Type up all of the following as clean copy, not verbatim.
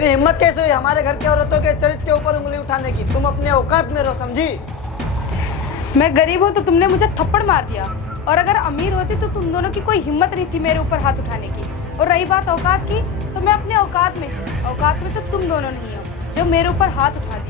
तेरी हिम्मत कैसे हुई हमारे घर की औरतों के चरित्र के ऊपर उंगली उठाने की? तुम अपने औकात में रहो, समझी? मैं गरीब हूँ तो तुमने मुझे थप्पड़ मार दिया, और अगर अमीर होती तो तुम दोनों की कोई हिम्मत नहीं थी मेरे ऊपर हाथ उठाने की। और रही बात औकात की, तो मैं अपने औकात में हूँ। औकात में तो तुम दोनों नहीं हो जो मेरे ऊपर हाथ उठा दिए।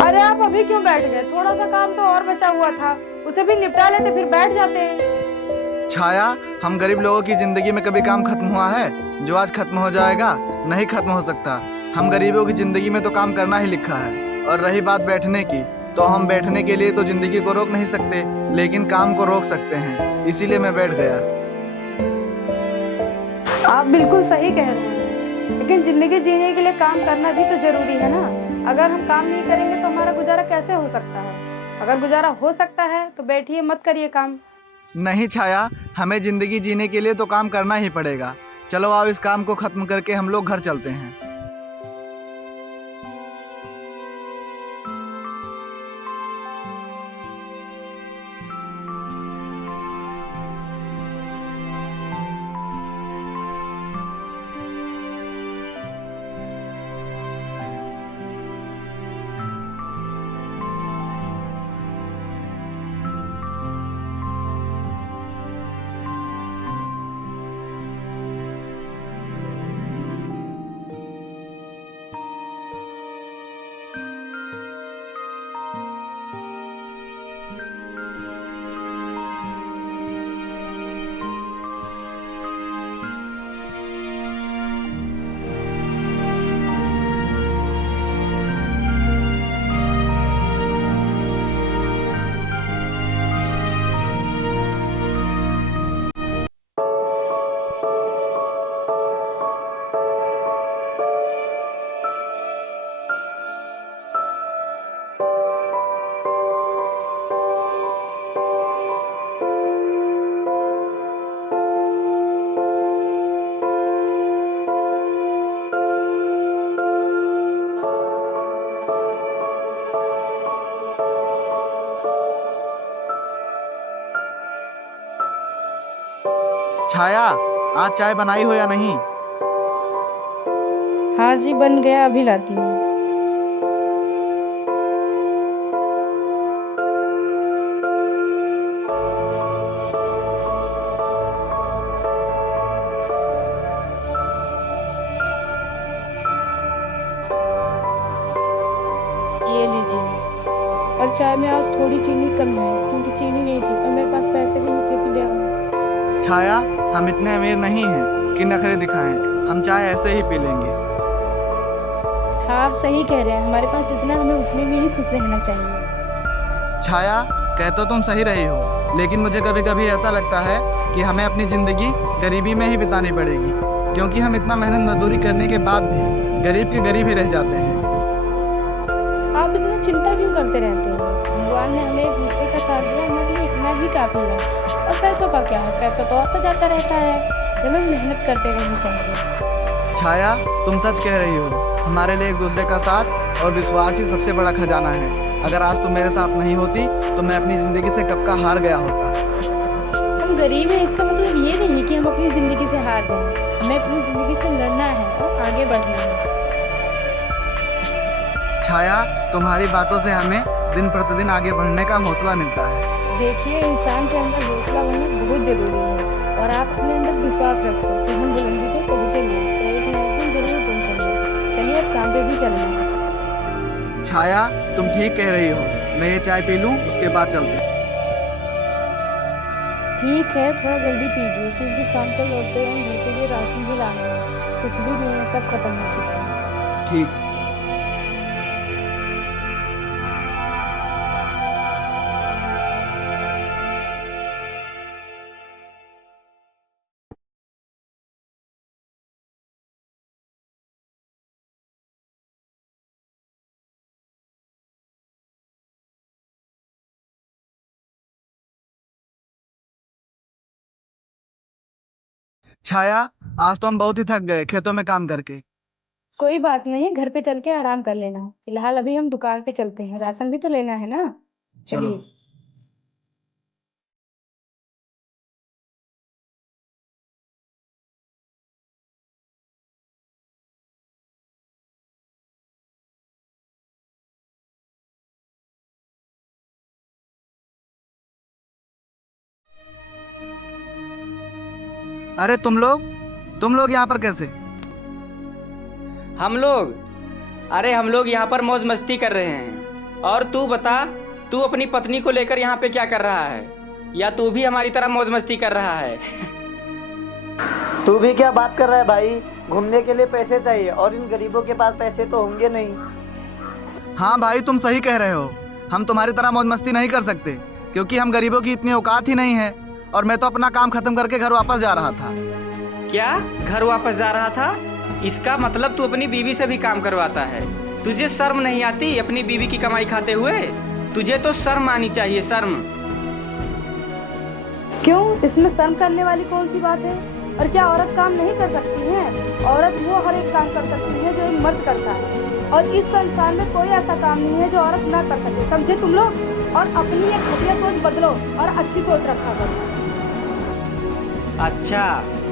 अरे आप अभी क्यों बैठ गए? थोड़ा सा काम तो और बचा हुआ था, उसे भी निपटा लेते, फिर बैठ जाते। छाया, हम गरीब लोगों की जिंदगी में कभी काम खत्म हुआ है? जो आज खत्म हो जाएगा नहीं खत्म हो सकता। हम गरीबों की जिंदगी में तो काम करना ही लिखा है। और रही बात बैठने की, तो हम बैठने के लिए तो जिंदगी को रोक नहीं सकते, लेकिन काम को रोक सकते हैं। इसीलिए मैं बैठ गया। आप बिल्कुल सही कह रहे हैं, लेकिन जिंदगी जीने के लिए काम करना भी तो जरूरी है ना। अगर हम काम नहीं करेंगे तो हमारा गुजारा कैसे हो सकता है? अगर गुजारा हो सकता है तो बैठिए, मत करिए काम। नहीं छाया, हमें जिंदगी जीने के लिए तो काम करना ही पड़ेगा। चलो आओ, इस काम को खत्म करके हम लोग घर चलते हैं। छाया, आज चाय बनाई हो या नहीं? हाँ जी, बन गया, अभी लाती हूँ। ये लीजिए। और चाय में आज थोड़ी चीनी कम है, क्योंकि चीनी नहीं थी और मेरे पास पैसे भी नहीं थे कि ले आऊं। छाया, हम इतने अमीर नहीं हैं कि नखरे दिखाएं। हम चाय ऐसे ही पी लेंगे। हाँ, आप सही कह रहे हैं, हमारे पास जितना हमें उतने में ही खुश रहना चाहिए। छाया, कह तो तुम सही रही हो, लेकिन मुझे कभी कभी ऐसा लगता है कि हमें अपनी जिंदगी गरीबी में ही बितानी पड़ेगी, क्योंकि हम इतना मेहनत मजदूरी करने के बाद भी गरीब के गरीब ही रह जाते हैं। आप इतना चिंता क्यों करते रहते हो? भगवान ने हमें एक दूसरे का साथ दिया, हमारे लिए इतना ही काफी है। और पैसों का क्या है, पैसा तो आता जाता रहता है, हमें मेहनत करते रहनी चाहिए। छाया, तुम सच कह रही हो। हमारे लिए एक दूसरे का साथ और विश्वास ही सबसे बड़ा खजाना है। अगर आज तुम मेरे साथ नहीं होती तो मैं अपनी जिंदगी से कब का हार गया होता। हम गरीब हैं इसका मतलब ये नहीं कि हम अपनी जिंदगी से हार जाएं। हमें अपनी जिंदगी से लड़ना है और आगे बढ़ना है। छाया, तुम्हारी बातों से हमें दिन प्रतिदिन आगे बढ़ने का हौसला मिलता है। देखिए, इंसान के अंदर हौसला होना बहुत जरूरी है और आप अपने अंदर विश्वास रखो कि हम बुलंदी पे पहुंचेंगे, तो एक न एक दिन जरूर पहुंचेंगे। चलिए अब काम पे भी चलना है। छाया, तुम ठीक कह रही हो। मैं ये चाय पी लूं, उसके बाद चलते हैं। ठीक है, थोड़ा जल्दी पीजिए क्योंकि शाम को लौटते हैं, घर के लिए राशन भी लाना है। कुछ भी नहीं है, सब खत्म हो चुका है। ठीक। छाया, आज तो हम बहुत ही थक गए खेतों में काम करके। कोई बात नहीं, घर पे चल के आराम कर लेना। फिलहाल अभी हम दुकान पे चलते हैं, राशन भी तो लेना है ना। चलो। चलिए। अरे तुम लोग यहाँ पर कैसे? हम लोग यहाँ पर मौज मस्ती कर रहे हैं। और तू बता, तू अपनी पत्नी को लेकर यहाँ पे क्या कर रहा है? या तू भी हमारी तरह मौज मस्ती कर रहा है? तू भी क्या बात कर रहा है भाई? घूमने के लिए पैसे चाहिए और इन गरीबों के पास पैसे तो होंगे नहीं। हाँ भाई, तुम सही कह रहे हो। हम तुम्हारी तरह मौज मस्ती नहीं कर सकते क्योंकि हम गरीबों की इतनी औकात ही नहीं है। और मैं तो अपना काम खत्म करके घर वापस जा रहा था। क्या घर वापस जा रहा था? इसका मतलब तू अपनी बीवी से भी काम करवाता है। तुझे शर्म नहीं आती अपनी बीवी की कमाई खाते हुए? तुझे तो शर्म आनी चाहिए, शर्म। क्यों, इसमें शर्म करने वाली कौन सी बात है? और क्या औरत काम नहीं कर सकती है? औरत वो हर एक काम कर सकती है जो एक मर्द करता है। और इस संसार में कोई ऐसा काम नहीं है जो औरत ना कर सके, समझे तुम लोग? और अपनी एक घटिया सोच बदलो और अच्छी सोच रखा करो। अच्छा,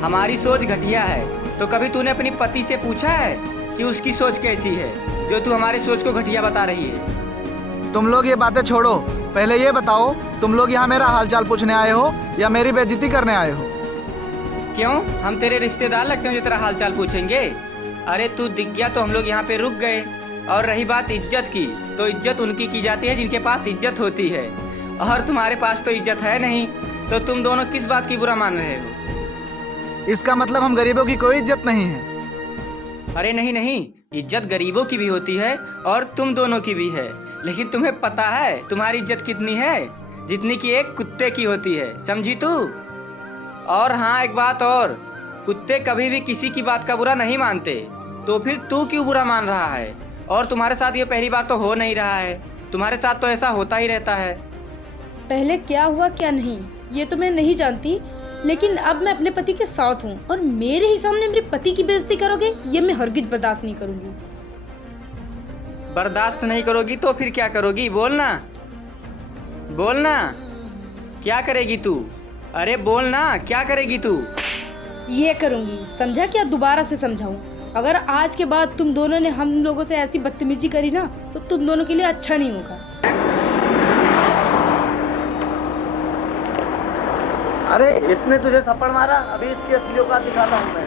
हमारी सोच घटिया है तो कभी तूने अपनी पति से पूछा है कि उसकी सोच कैसी है, जो तू हमारी सोच को घटिया बता रही है? तुम लोग ये बातें छोड़ो, पहले ये बताओ, तुम लोग यहाँ मेरा हालचाल पूछने आए हो या मेरी बेइज्जती करने आए हो? क्यों, हम तेरे रिश्तेदार लगते हैं जो तेरा हालचाल पूछेंगे? अरे तू दिख गया तो हम लोग यहाँ पे रुक गए। और रही बात इज्जत की, तो इज्जत उनकी की जाती है जिनके पास इज्जत होती है। और तुम्हारे पास तो इज्जत है नहीं, तो तुम दोनों किस बात की बुरा मान रहे हो? इसका मतलब हम गरीबों की कोई इज्जत नहीं है? अरे नहीं नहीं, इज्जत गरीबों की भी होती है और तुम दोनों की भी है। लेकिन तुम्हें पता है तुम्हारी इज्जत कितनी है? जितनी कि एक कुत्ते की होती है, समझी तू? और हाँ, एक बात और, कुत्ते कभी भी किसी की बात का बुरा नहीं मानते। तो फिर तू क्यों बुरा मान रहा है? और तुम्हारे साथ ये पहली बार तो हो नहीं रहा है, तुम्हारे साथ तो ऐसा होता ही रहता है। पहले क्या हुआ क्या नहीं ये तो मैं नहीं जानती, लेकिन अब मैं अपने पति के साथ हूँ और मेरे ही सामने मेरे पति की बेइज्जती करोगे, ये मैं हरगिज बर्दाश्त नहीं करूंगी। बर्दाश्त नहीं करोगी तो फिर क्या करोगी? बोलना बोलना, क्या करेगी तू? अरे बोलना, क्या करेगी तू? ये करूंगी, समझा? क्या दोबारा से समझाऊं? अगर आज के बाद तुम दोनों ने हम लोगों से ऐसी बदतमीजी करी ना, तो तुम दोनों के लिए अच्छा नहीं होगा। अरे इसने तुझे थप्पड़ मारा, अभी इसकी असली औकात दिखाता हूँ मैं।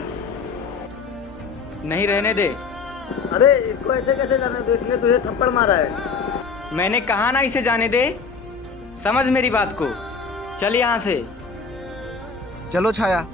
नहीं, रहने दे। अरे इसको ऐसे कैसे करने दो, इसने तुझे थप्पड़ मारा है। मैंने कहा ना इसे जाने दे, समझ मेरी बात को। चल यहाँ से। चलो छाया।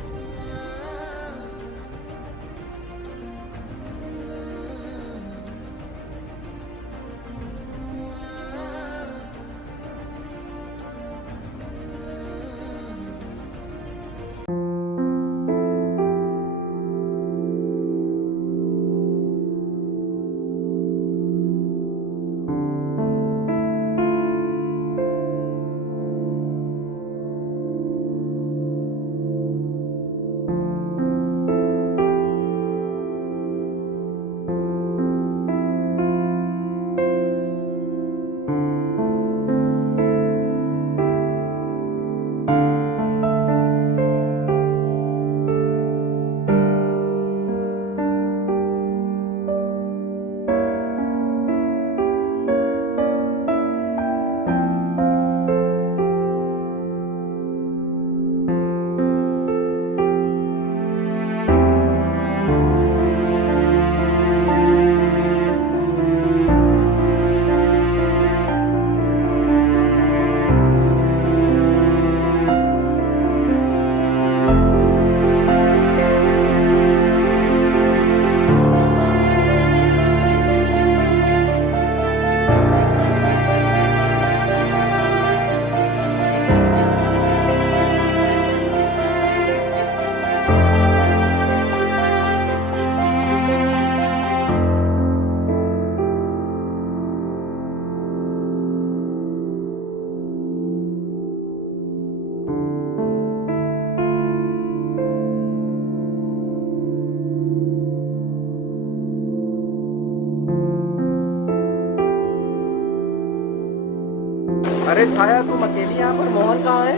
अरे छाया, तुम अकेली यहाँ पर? मोहन कहाँ है?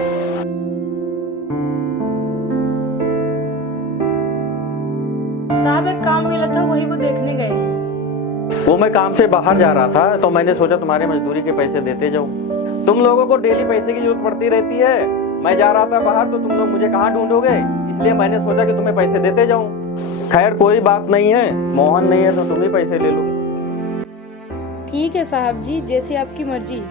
साहब एक काम मिला था, वही वो देखने गए हैं। वो मैं काम से बाहर जा रहा था तो मैंने सोचा तुम्हारे मजदूरी के पैसे देते जाऊं। तुम लोगों को डेली पैसे की जरूरत पड़ती रहती है। मैं जा रहा था बाहर तो तुम लोग मुझे कहाँ ढूंढोगे, इसलिए मैंने सोचा कि तुम्हें पैसे देते जाऊं। खैर कोई बात नहीं है, मोहन नहीं है तो तुम ही पैसे ले लो। ठीक है साहब जी, जैसी आपकी मर्जी।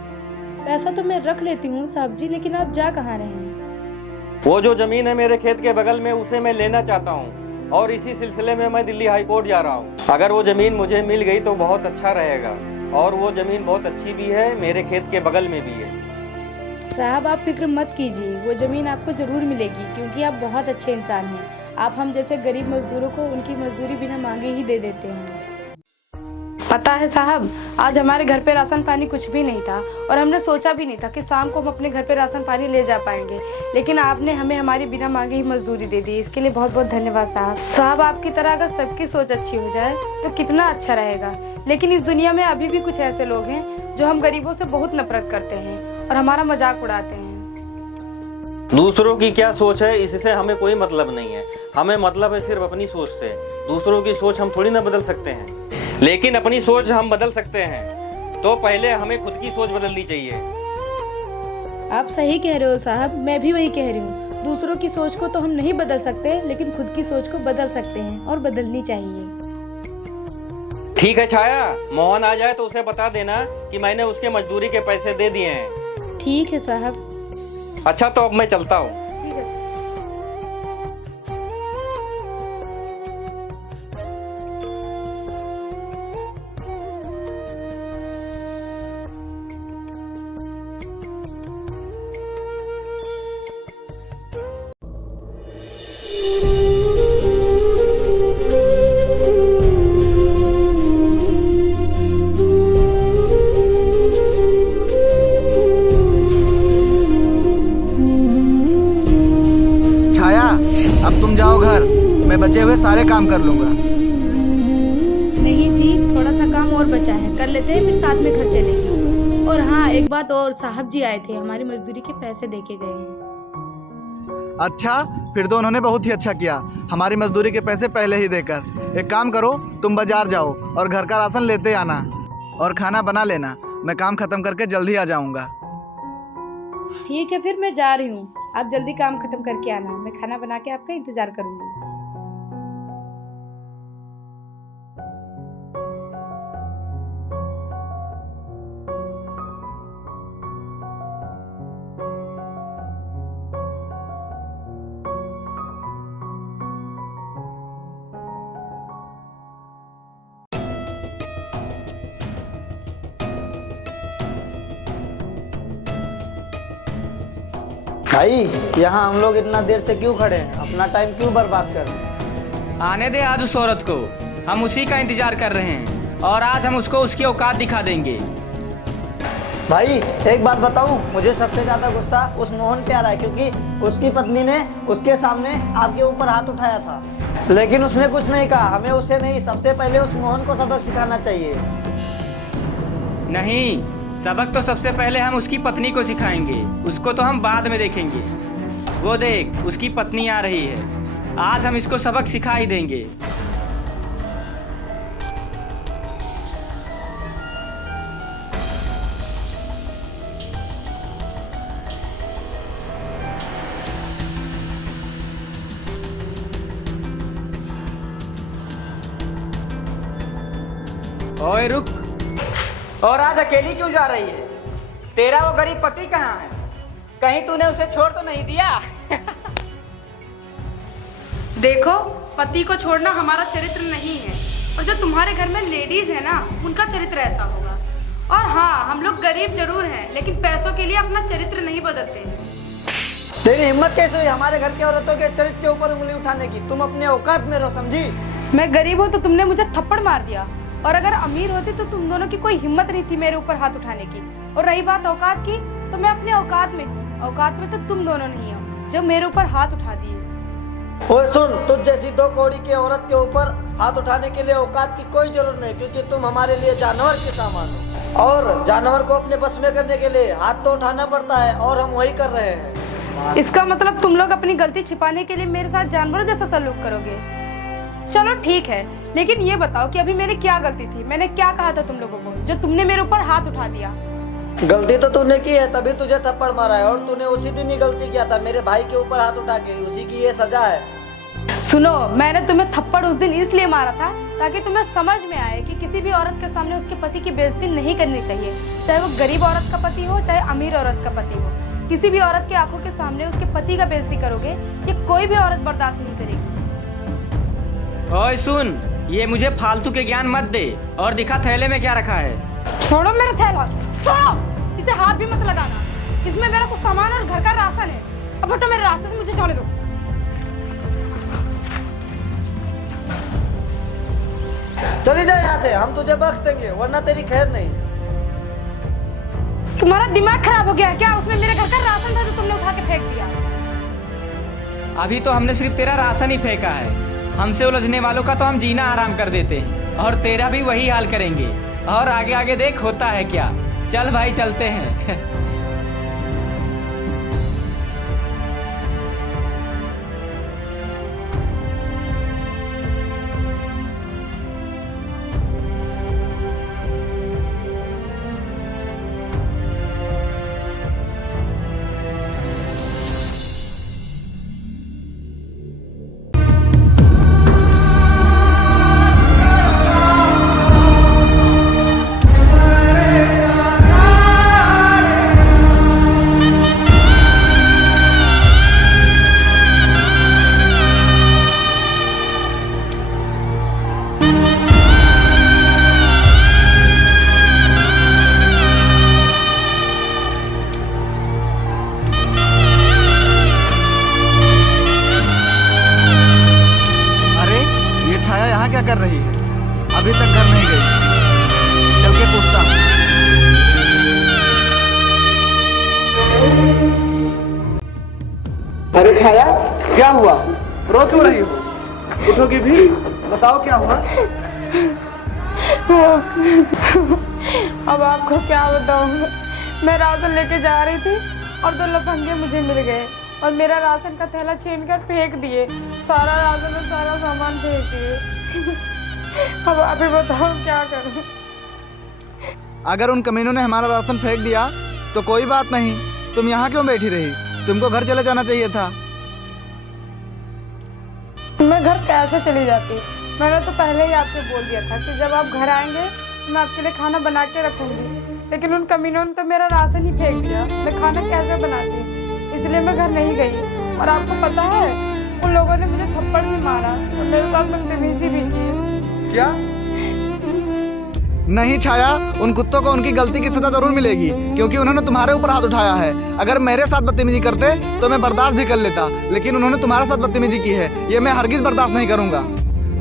पैसा तो मैं रख लेती हूँ साहब जी, लेकिन आप जा कहाँ रहे हैं? वो जो जमीन है मेरे खेत के बगल में, उसे मैं लेना चाहता हूँ और इसी सिलसिले में मैं दिल्ली हाई कोर्ट जा रहा हूँ। अगर वो जमीन मुझे मिल गई तो बहुत अच्छा रहेगा, और वो जमीन बहुत अच्छी भी है, मेरे खेत के बगल में भी है। साहब आप फिक्र मत कीजिए, वो ज़मीन आपको ज़रूर मिलेगी, क्योंकि आप बहुत अच्छे इंसान हैं। आप हम जैसे गरीब मजदूरों को उनकी मजदूरी बिना मांगे ही दे देते हैं। पता है साहब, आज हमारे घर पे राशन पानी कुछ भी नहीं था, और हमने सोचा भी नहीं था कि शाम को हम अपने घर पे राशन पानी ले जा पाएंगे, लेकिन आपने हमें हमारी बिना मांगे ही मजदूरी दे दी। इसके लिए बहुत बहुत धन्यवाद साहब। साहब आपकी तरह अगर सबकी सोच अच्छी हो जाए तो कितना अच्छा रहेगा, लेकिन इस दुनिया में अभी भी कुछ ऐसे लोग हैं जो हम गरीबों से बहुत नफरत करते हैं और हमारा मजाक उड़ाते हैं। दूसरों की क्या सोच है इससे हमें कोई मतलब नहीं है, हमें मतलब है सिर्फ अपनी सोच से। दूसरों की सोच हम थोड़ी ना बदल सकते हैं, लेकिन अपनी सोच हम बदल सकते हैं। तो पहले हमें खुद की सोच बदलनी चाहिए। आप सही कह रहे हो साहब, मैं भी वही कह रही हूँ। दूसरों की सोच को तो हम नहीं बदल सकते, लेकिन खुद की सोच को बदल सकते हैं, और बदलनी चाहिए। ठीक है छाया, मोहन आ जाए तो उसे बता देना कि मैंने उसके मजदूरी के पैसे दे दिए हैं। ठीक है साहब। अच्छा तो अब मैं चलता हूँ। ठीक है। अब तुम जाओ घर, मैं बचे हुए सारे काम कर लूंगा। नहीं जी, थोड़ा सा काम और बचा है, कर लेते हैं, फिर साथ में घर चलेंगे। और हाँ, एक बात और, साहब जी आए थे, हमारी मजदूरी के पैसे देके गए हैं। अच्छा, फिर तो उन्होंने बहुत ही अच्छा किया, हमारी मजदूरी के पैसे पहले ही देकर। एक काम करो, तुम बाजार जाओ और घर का राशन लेते आना और खाना बना लेना। मैं काम खत्म करके जल्दी आ जाऊंगा। ठीक है, फिर मैं जा रही हूँ, आप जल्दी काम खत्म करके आना। मैं खाना बना के आपका इंतजार करूंगी। भाई, यहाँ हम लोग इतना देर से क्यों खड़े हैं? अपना टाइम क्यों बर्बाद कर रहे हैं? आने दे आज उस औरत को, हम उसी का इंतजार कर रहे हैं और आज हम उसको उसकी औकात दिखा देंगे। भाई एक बात बताऊं, मुझे सबसे ज्यादा गुस्सा उस मोहन पे आ रहा है, क्योंकि उसकी पत्नी ने उसके सामने आपके ऊपर हाथ उठाया था, लेकिन उसने कुछ नहीं कहा। हमें उसे नहीं, सबसे पहले उस मोहन को सबक सिखाना चाहिए। नहीं, सबक तो सबसे पहले हम उसकी पत्नी को सिखाएंगे, उसको तो हम बाद में देखेंगे। वो देख, उसकी पत्नी आ रही है, आज हम इसको सबक सिखा ही देंगे। ओए रुक, और आज अकेली क्यों जा रही है? तेरा वो गरीब पति कहाँ है? कहीं तूने उसे छोड़ तो नहीं दिया? देखो, पति को छोड़ना हमारा चरित्र नहीं है, और जो तुम्हारे घर में लेडीज है ना, उनका चरित्र ऐसा होगा। और हाँ, हम लोग गरीब जरूर हैं, लेकिन पैसों के लिए अपना चरित्र नहीं बदलते हैं। तेरी हिम्मत कैसे हुई हमारे घर की औरतों के चरित्र के ऊपर उंगली उठाने की? तुम अपने औकात में रहो, समझी? मैं गरीब हूँ तो तुमने मुझे थप्पड़ मार दिया, और अगर अमीर होती तो तुम दोनों की कोई हिम्मत नहीं थी मेरे ऊपर हाथ उठाने की। और रही बात औकात की, तो मैं अपने औकात में हूँ, औकात में तो तुम दोनों नहीं हो जो मेरे ऊपर हाथ उठा दिए। ओए सुन, तुझ जैसी दो कौड़ी की औरत के ऊपर हाथ उठाने के लिए औकात की कोई जरूरत नहीं, क्योंकि तुम हमारे लिए जानवर के सामान हो। और जानवर को अपने बस में करने के लिए हाथ तो उठाना पड़ता है और हम वही कर रहे हैं। इसका मतलब तुम लोग अपनी गलती छिपाने के लिए मेरे साथ जानवरों जैसा सलूक करोगे। चलो ठीक है, लेकिन ये बताओ कि अभी मेरी क्या गलती थी? मैंने क्या कहा था तुम लोगों को जो तुमने मेरे ऊपर हाथ उठा दिया? गलती तो तूने की है, तभी तुझे थप्पड़ मारा है। और तूने उसी दिन ही गलती किया था, मेरे भाई के ऊपर हाथ उठा के। उसी की ये सजा है। सुनो, मैंने तुम्हें थप्पड़ उस दिन इसलिए मारा था ताकि तुम्हें समझ में आए कि किसी भी औरत के सामने उसके पति की बेइज्जती नहीं करनी चाहिए, चाहे वो गरीब औरत का पति हो चाहे अमीर औरत का पति हो। किसी भी औरत की आंखों के सामने उसके पति का बेइज्जती करोगे, ये कोई भी औरत बर्दाश्त नहीं करेगी। ओए सुन, ये मुझे फालतू के ज्ञान मत दे और दिखा थैले में क्या रखा है। छोड़ो मेरा थैला, छोड़ो, इसे हाथ भी मत लगाना। इसमें मेरा कुछ सामान और घर का राशन है। अब हटो मेरे रास्ते से, मुझे जाने दो। चली जा यहाँ से, हम तुझे बख्श देंगे, वरना तेरी खैर नहीं। तुम्हारा दिमाग खराब हो गया है क्या? उसमें मेरे घर का राशन था जो तुमने उठा के फेंक दिया। अभी तो हमने सिर्फ तेरा राशन ही फेंका है। हमसे उलझने वालों का तो हम जीना आराम कर देते हैं और तेरा भी वही हाल करेंगे। और आगे आगे देख होता है क्या। चल भाई चलते हैं। छाया यहाँ क्या कर रही है? अभी तक घर नहीं गई। चल के पूछता हूँ। अरे छाया, क्या हुआ? रो क्यों रही हो? उठोगी भी? बताओ क्या हुआ? अब आपको क्या बताऊं? मैं राशन लेके जा रही थी और दो लफंगे मुझे मिल गए और मेरा राशन का थैला छीन कर फेंक दिए। सारा राशन और सारा सामान फेंक दिए। अब आप ही बताओ क्या करूं? अगर उन कमीनों ने हमारा राशन फेंक दिया तो कोई बात नहीं, तुम यहाँ क्यों बैठी रही? तुमको घर चले जाना चाहिए था। मैं घर कैसे चली जाती? मैंने तो पहले ही आपसे बोल दिया था कि जब आप घर आएंगे मैं आपके लिए खाना बना के रखूंगी, लेकिन उन कमीनों ने तो मेरा राशन ही फेंक दिया। मैं खाना कैसे बनाती? इसलिए मैं घर नहीं गई। और आपको पता है, उन लोगों ने मुझे थप्पड़ भी मारा और मेरे साथ बदतमीजी भी की। क्या? नहीं छाया, उन कुत्तों को उनकी गलती की सजा जरूर मिलेगी, क्योंकि उन्होंने तुम्हारे ऊपर हाथ उठाया है। अगर मेरे साथ बदतमीजी करते तो मैं बर्दाश्त भी कर लेता, लेकिन उन्होंने तुम्हारे साथ बदतमीजी की है, ये मैं हरगिज बर्दाश्त नहीं करूंगा।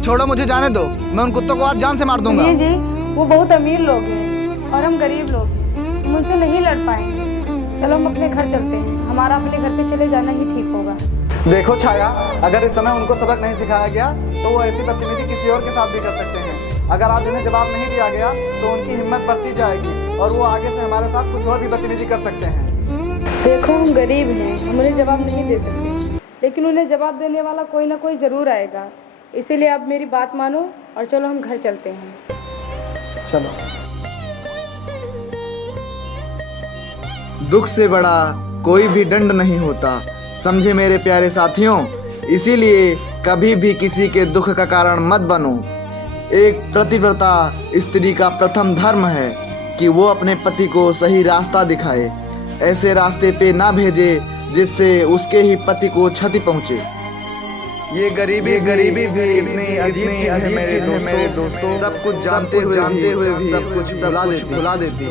छोड़ो, मुझे जाने दो। मैं उन कुत्तों को आज जान से मार दूंगा। जी जी, वो बहुत अमीर लोग हैं और हम गरीब लोग हैं, हम उनसे नहीं लड़ पाएंगे। चलो हम अपने घर चलते हैं, हमारा अपने घर पे चले जाना ही ठीक होगा। देखो छाया, अगर इस समय उनको सबक नहीं सिखाया गया तो वो ऐसी बदतमीजी किसी और के साथ भी कर सकते हैं। अगर आज उन्हें जवाब नहीं दिया गया तो उनकी हिम्मत बढ़ती जाएगी और वो आगे से हमारे साथ कुछ और भी बदतमीजी कर सकते हैं। देखो, हम गरीब हैं, हम उन्हें जवाब नहीं दे सकते, लेकिन उन्हें जवाब देने वाला कोई ना कोई जरूर आएगा। इसीलिए आप मेरी बात मानो और चलो हम घर चलते हैं। चलो। दुख से बड़ा कोई भी दंड नहीं होता, समझे मेरे प्यारे साथियों। इसीलिए कभी भी किसी के दुख का कारण मत बनो। एक प्रतिव्रता स्त्री का प्रथम धर्म है कि वो अपने पति को सही रास्ता दिखाए, ऐसे रास्ते पे ना भेजे जिससे उसके ही पति को क्षति पहुंचे। ये गरीबी भी इतनी अजीब चीज है मेरे दोस्तों, सब कुछ जानते हुए भी सब कुछ भुला देती।